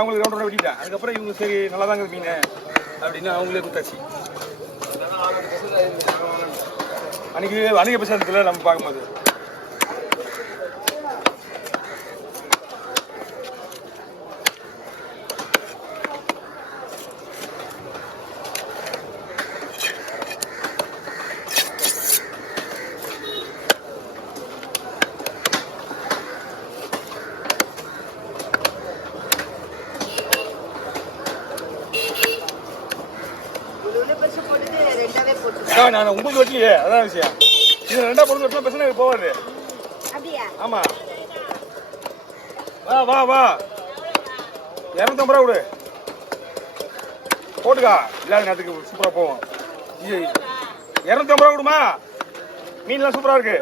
அவங்களுக்கு ரவுண்ட் வெட்டிட்டேன். அதுக்கப்புறம் இவங்க சரி நல்லா தாங்க மீன் அப்படின்னு அவங்களே கொடுத்தாச்சு. அன்னைக்கு வணிக பிரசாதத்தில் நம்ம பார்க்கும்போது நான் 9 வெட்டிலையே, அதான் விஷயம். இது 2 பொருள் வெட்டினா பிரச்சனை போவாது. ஆமா வா வா வா 250 ரூபா கொடு போட்டுக்கா. இல்லாத நேரத்துக்கு சூப்பரா போவோம். 250 ரூபா கொடுமா, மீன்லாம் சூப்பரா இருக்கு.